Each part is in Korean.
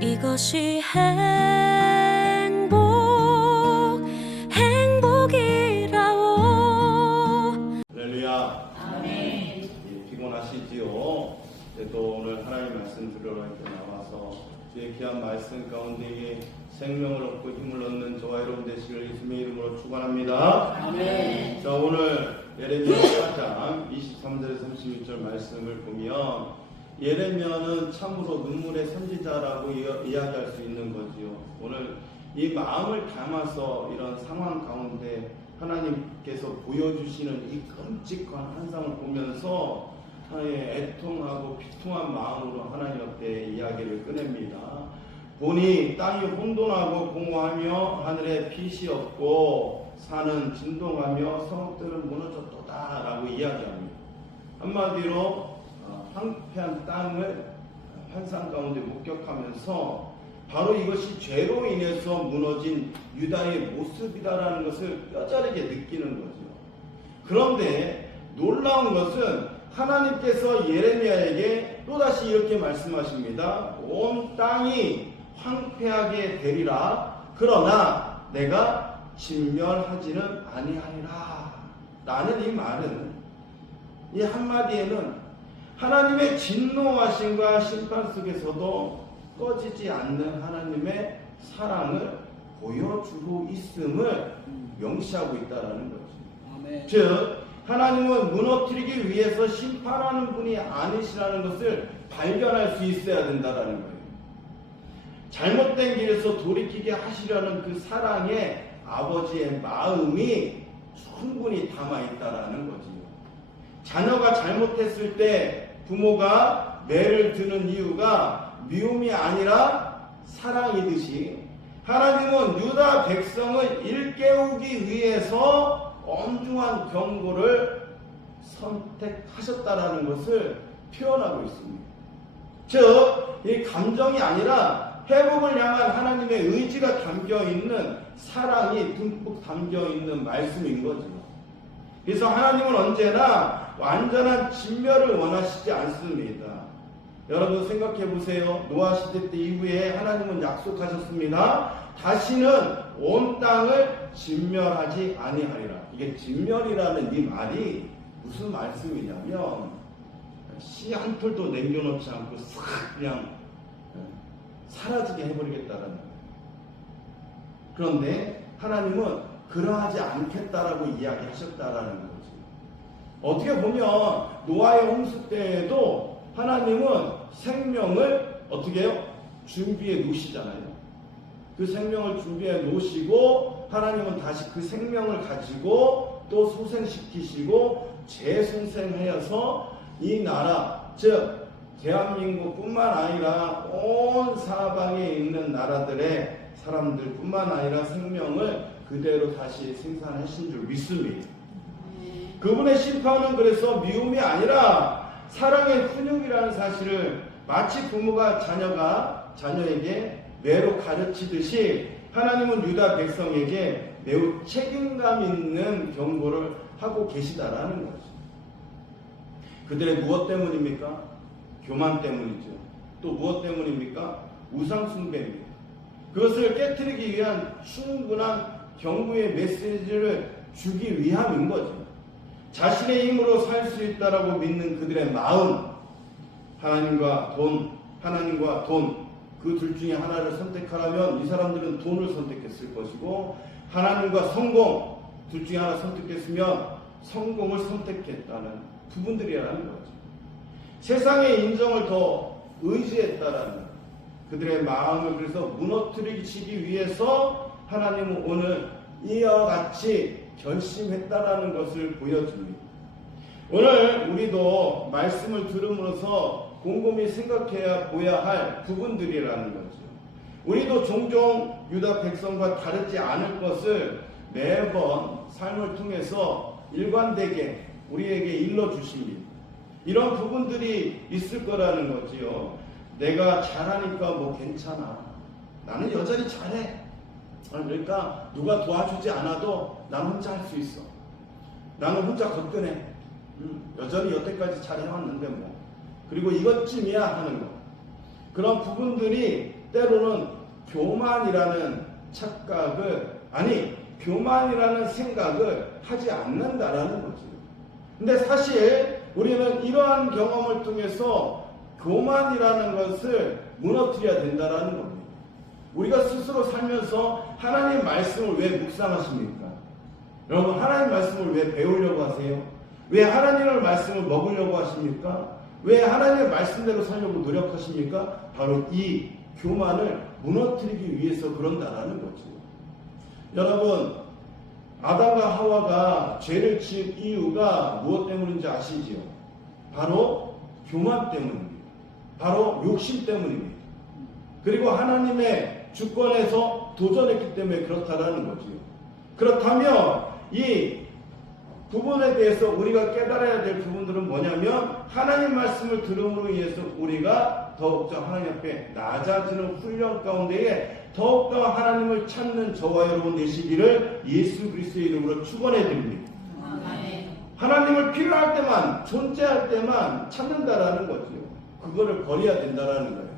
이것이 행복이라오. 할렐루야. 아멘. 피곤하시지요? 또 오늘 하나님 말씀 들으러 이렇게 나와서 주의 귀한 말씀 가운데에 생명을 얻고 힘을 얻는 저와 여러분 되시기를 예수님의 이름으로 축원합니다. 아멘. 자, 오늘 예레미야 4장 23절에서 36절 말씀을 보면 예레미야는 참으로 눈물의 선지자라고 이야기할 수 있는 거지요. 오늘 이 마음을 담아서 이런 상황 가운데 하나님께서 보여주시는 이 끔찍한 환상을 보면서 애통하고 비통한 마음으로 하나님 앞에 이야기를 꺼냅니다. 보니 땅이 혼돈하고 공허하며 하늘에 빛이 없고 산은 진동하며 성읍들은 무너졌도다 라고 이야기합니다. 한마디로 황폐한 땅을 환상 가운데 목격하면서 바로 이것이 죄로 인해서 무너진 유다의 모습이다라는 것을 뼈저리게 느끼는 거죠. 그런데 놀라운 것은 하나님께서 예레미야에게 또다시 이렇게 말씀하십니다. 온 땅이 황폐하게 되리라. 그러나 내가 진멸하지는 아니하리라. 라는 이 말은, 이 한마디에는 하나님의 진노하심과 심판 속에서도 꺼지지 않는 하나님의 사랑을 보여주고 있음을 명시하고 있다는 거죠. 아멘. 즉 하나님은 무너뜨리기 위해서 심판하는 분이 아니시라는 것을 발견할 수 있어야 된다는 거예요. 잘못된 길에서 돌이키게 하시려는 그 사랑의 아버지의 마음이 충분히 담아있다는 거지요. 자녀가 잘못했을 때 부모가 매를 드는 이유가 미움이 아니라 사랑이듯이 하나님은 유다 백성을 일깨우기 위해서 엄중한 경고를 선택하셨다라는 것을 표현하고 있습니다. 즉, 이 감정이 아니라 회복을 향한 하나님의 의지가 담겨있는 사랑이 듬뿍 담겨있는 말씀인 거죠. 그래서 하나님은 언제나 완전한 진멸을 원하시지 않습니다. 여러분 생각해 보세요. 노아 시대 때 이후에 하나님은 약속하셨습니다. 다시는 온 땅을 진멸하지 아니하리라. 이게 진멸이라는 이 말이 무슨 말씀이냐면 씨 한 톨도 남겨놓지 않고 싹 그냥 사라지게 해버리겠다라는 거예요. 그런데 하나님은 그러하지 않겠다라고 이야기하셨다라는 거죠. 어떻게 보면 노아의 홍수 때에도 하나님은 생명을 어떻게 해요? 준비해 놓으시잖아요. 그 생명을 준비해 놓으시고 하나님은 다시 그 생명을 가지고 또 소생시키시고 재송생하여서 이 나라, 즉 대한민국뿐만 아니라 온 사방에 있는 나라들의 사람들뿐만 아니라 생명을 그대로 다시 생산하신 줄 믿습니다. 그분의 심판은 그래서 미움이 아니라 사랑의 훈육이라는 사실을 마치 부모가 자녀에게 매로 가르치듯이 하나님은 유다 백성에게 매우 책임감 있는 경고를 하고 계시다라는 거죠. 그들의 무엇 때문입니까? 교만 때문이죠. 또 무엇 때문입니까? 우상 숭배입니다. 그것을 깨트리기 위한 충분한 경고의 메시지를 주기 위함인 거죠. 자신의 힘으로 살 수 있다라고 믿는 그들의 마음, 하나님과 돈, 그 둘 중에 하나를 선택하라면 이 사람들은 돈을 선택했을 것이고, 하나님과 성공, 둘 중에 하나 선택했으면 성공을 선택했다는 부분들이라는 거죠. 세상의 인정을 더 의지했다라는 그들의 마음을 그래서 무너뜨리기 위해서 하나님은 오늘 이와 같이 결심했다라는 것을 보여줍니다. 오늘 우리도 말씀을 들음으로써 곰곰이 생각해야 보야 할 부분들이라는 거죠. 우리도 종종 유다 백성과 다르지 않을 것을 매번 삶을 통해서 일관되게 우리에게 일러주십니다. 이런 부분들이 있을 거라는 거지요. 내가 잘하니까 뭐 괜찮아. 나는 여전히 잘해. 그러니까 누가 도와주지 않아도 난 혼자 할 수 있어. 나는 혼자 거뜬해. 여전히 여태까지 잘 해왔는데 뭐. 그리고 이것쯤이야 하는 거. 그런 부분들이 때로는 교만이라는 착각을, 교만이라는 생각을 하지 않는다라는 거죠. 근데 사실 우리는 이러한 경험을 통해서 교만이라는 것을 무너뜨려야 된다라는 겁니다. 우리가 스스로 살면서 하나님 말씀을 왜 묵상하십니까? 여러분, 하나님 말씀을 왜 배우려고 하세요? 왜 하나님의 말씀을 먹으려고 하십니까? 왜 하나님의 말씀대로 살려고 노력하십니까? 바로 이 교만을 무너뜨리기 위해서 그런다라는 거죠. 여러분, 아담과 하와가 죄를 지은 이유가 무엇 때문인지 아시지요? 바로 교만 때문입니다. 바로 욕심 때문입니다. 그리고 하나님의 주권에서 도전했기 때문에 그렇다라는 거지요. 그렇다면 이 부분에 대해서 우리가 깨달아야 될 부분들은 뭐냐면, 하나님 말씀을 들음으로 인해서 우리가 더욱더 하나님 앞에 낮아지는 훈련 가운데에 더욱더 하나님을 찾는 저와 여러분 되시기를 예수 그리스도의 이름으로 축원해 드립니다. 하나님을 필요할 때만, 존재할 때만 찾는다라는 거죠. 그거를 버려야 된다라는 거예요.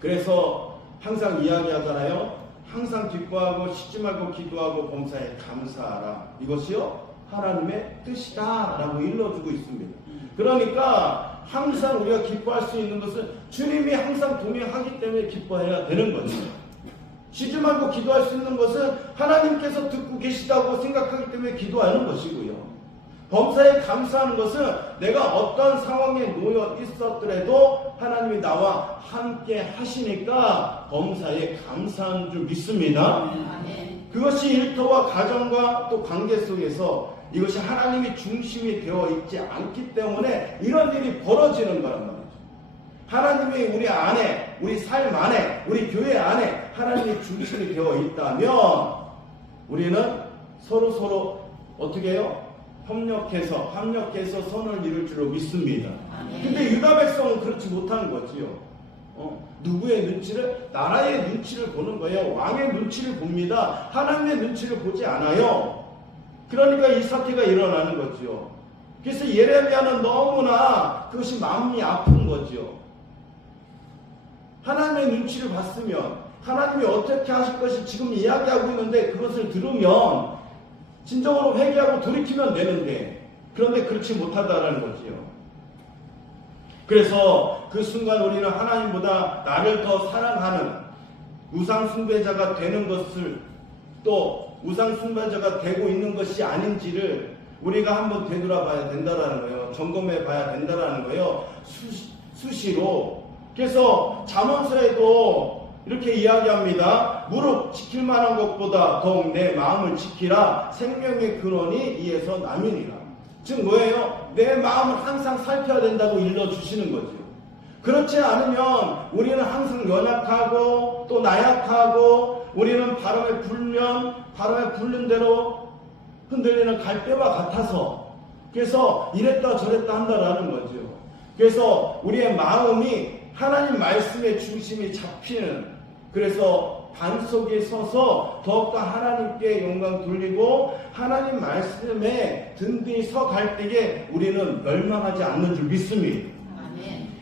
그래서 항상 이야기하잖아요. 항상 기뻐하고 쉬지 말고 기도하고 범사에 감사하라. 이것이요 하나님의 뜻이다 라고 일러주고 있습니다. 그러니까 항상 우리가 기뻐할 수 있는 것은 주님이 항상 동행하기 때문에 기뻐해야 되는 거죠. 쉬지 말고 기도할 수 있는 것은 하나님께서 듣고 계시다고 생각하기 때문에 기도하는 것이고요. 범사에 감사하는 것은 내가 어떤 상황에 놓여 있었더라도 하나님이 나와 함께 하시니까 범사에 감사하는 줄 믿습니다. 그것이 일터와 가정과 또 관계 속에서 이것이 하나님이 중심이 되어 있지 않기 때문에 이런 일이 벌어지는 거란 말이죠. 하나님이 우리 안에, 우리 삶 안에, 우리 교회 안에 하나님이 중심이 되어 있다면 우리는 서로 어떻게 해요? 협력해서 선을 이룰 줄로 믿습니다. 근데 유다 백성은 그렇지 못한 거지요. 누구의 눈치를? 나라의 눈치를 보는 거예요. 왕의 눈치를 봅니다. 하나님의 눈치를 보지 않아요. 그러니까 이 사태가 일어나는 거죠. 그래서 예레미야는 너무나 그것이 마음이 아픈 거죠. 하나님의 눈치를 봤으면 하나님이 어떻게 하실 것이 지금 이야기하고 있는데 그것을 들으면 진정으로 회개하고 돌이키면 되는데, 그런데 그렇지 못하다라는 거지요. 그래서 그 순간 우리는 하나님보다 나를 더 사랑하는 우상숭배자가 되는 것을, 또 우상숭배자가 되고 있는 것이 아닌지를 우리가 한번 되돌아봐야 된다라는 거예요. 점검해 봐야 된다라는 거예요. 수시로. 그래서 잠언서에도 이렇게 이야기합니다. 무릎 지킬 만한 것보다 더욱 내 마음을 지키라. 생명의 근원이 이에서 남이니라. 즉 뭐예요? 내 마음을 항상 살펴야 된다고 일러주시는 거죠. 그렇지 않으면 우리는 항상 연약하고 또 나약하고 우리는 바람에 불는 대로 흔들리는 갈대와 같아서, 그래서 이랬다 저랬다 한다라는 거죠. 그래서 우리의 마음이 하나님 말씀의 중심이 잡히는, 그래서 반석에 서서 더욱더 하나님께 영광 돌리고 하나님 말씀에 든든히 서갈 때에 우리는 멸망하지 않는 줄 믿습니다.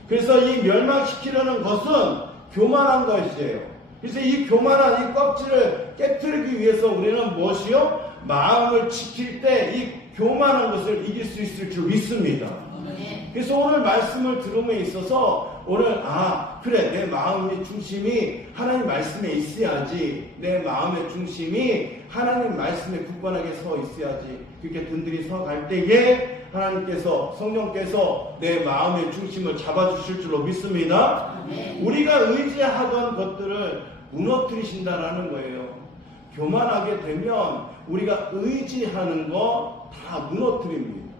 그래서 이 멸망시키려는 것은 교만한 것이에요. 그래서 이 교만한 이 껍질을 깨뜨리기 위해서 우리는 무엇이요? 마음을 지킬 때 이 교만한 것을 이길 수 있을 줄 믿습니다. 그래서 오늘 말씀을 들음에 있어서 오늘 그래, 내 마음의 중심이 하나님 말씀에 있어야지, 내 마음의 중심이 하나님 말씀에 굳건하게 서 있어야지, 그렇게 든든히 서갈 때에 하나님께서, 성령께서 내 마음의 중심을 잡아주실 줄로 믿습니다. 우리가 의지하던 것들을 무너뜨리신다라는 거예요. 교만하게 되면 우리가 의지하는 거 다 무너뜨립니다.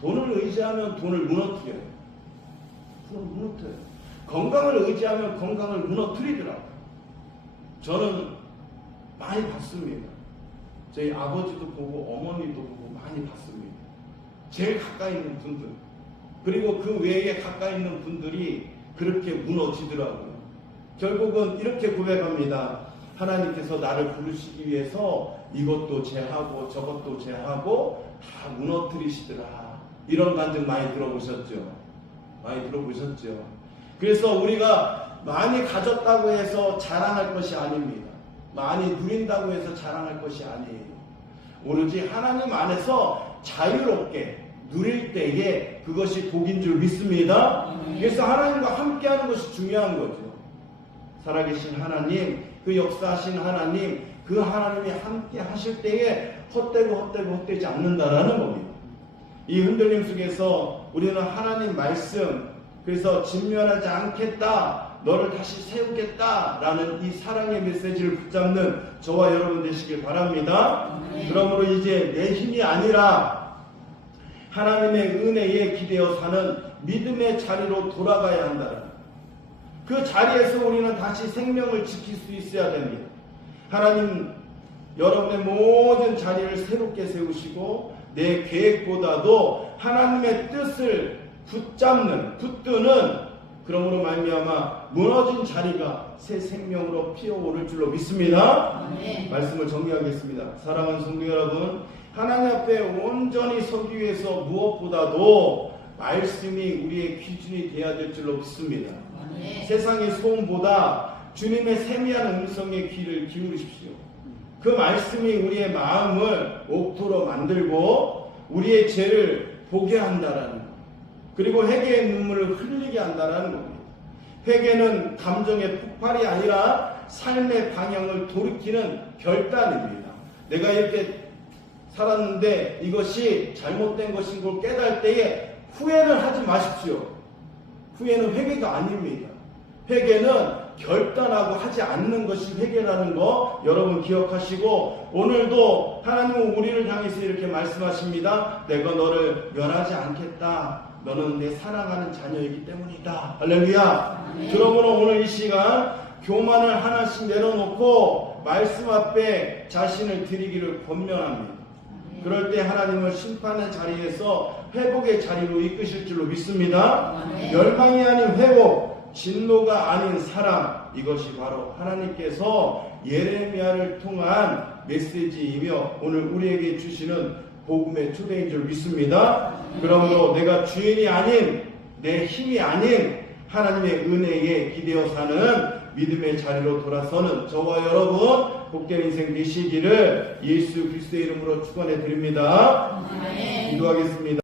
돈을 의지하면 돈을 무너뜨려요. 건강을 의지하면 건강을 무너뜨리더라고요. 저는 많이 봤습니다. 저희 아버지도 보고 어머니도 보고 많이 봤습니다. 제일 가까이 있는 분들, 그리고 그 외에 가까이 있는 분들이 그렇게 무너지더라고요. 결국은 이렇게 고백합니다. 하나님께서 나를 부르시기 위해서 이것도 제하고 저것도 제하고 다 무너뜨리시더라. 이런 간증 많이 들어보셨죠? 그래서 우리가 많이 가졌다고 해서 자랑할 것이 아닙니다. 많이 누린다고 해서 자랑할 것이 아니에요. 오로지 하나님 안에서 자유롭게 누릴 때에 그것이 복인 줄 믿습니다. 그래서 하나님과 함께하는 것이 중요한 거죠. 살아계신 하나님, 그 역사하신 하나님, 그 하나님이 함께 하실 때에 헛되지 않는다라는 겁니다. 이 흔들림 속에서 우리는 하나님 말씀, 그래서 진멸하지 않겠다, 너를 다시 세우겠다라는 이 사랑의 메시지를 붙잡는 저와 여러분 되시길 바랍니다. 그러므로 이제 내 힘이 아니라 하나님의 은혜에 기대어 사는 믿음의 자리로 돌아가야 한다. 그 자리에서 우리는 다시 생명을 지킬 수 있어야 됩니다. 하나님 여러분의 모든 자리를 새롭게 세우시고 내 계획보다도 하나님의 뜻을 붙드는 그러므로 말미암아 무너진 자리가 새 생명으로 피어오를 줄로 믿습니다. 말씀을 정리하겠습니다. 사랑하는 성도 여러분, 하나님 앞에 온전히 서기 위해서 무엇보다도 말씀이 우리의 기준이 되어야 될 줄로 믿습니다. 세상의 소음보다 주님의 세미한 음성에 귀를 기울이십시오. 그 말씀이 우리의 마음을 옥토로 만들고 우리의 죄를 보게 한다라는 것, 그리고 회개의 눈물을 흘리게 한다라는 겁니다. 회개는 감정의 폭발이 아니라 삶의 방향을 돌이키는 결단입니다. 내가 이렇게 살았는데 이것이 잘못된 것인 걸 깨달을 때에 후회를 하지 마십시오. 후회는 회개가 아닙니다. 회개는 결단하고 하지 않는 것이 회개라는 거 여러분 기억하시고, 오늘도 하나님은 우리를 향해서 이렇게 말씀하십니다. 내가 너를 멸하지 않겠다. 너는 내 사랑하는 자녀이기 때문이다. 할렐루야. 그러므로 오늘 이 시간 교만을 하나씩 내려놓고 말씀 앞에 자신을 드리기를 권면합니다. 그럴 때 하나님은 심판의 자리에서 회복의 자리로 이끄실 줄로 믿습니다. 멸망이 아닌 회복, 진노가 아닌 사랑, 이것이 바로 하나님께서 예레미야를 통한 메시지이며 오늘 우리에게 주시는 복음의 초대인 줄 믿습니다. 그러므로 내가 주인이 아닌, 내 힘이 아닌 하나님의 은혜에 기대어 사는 믿음의 자리로 돌아서는 저와 여러분 복된 인생 되시기를 예수 그리스도의 이름으로 축원해 드립니다. 기도하겠습니다.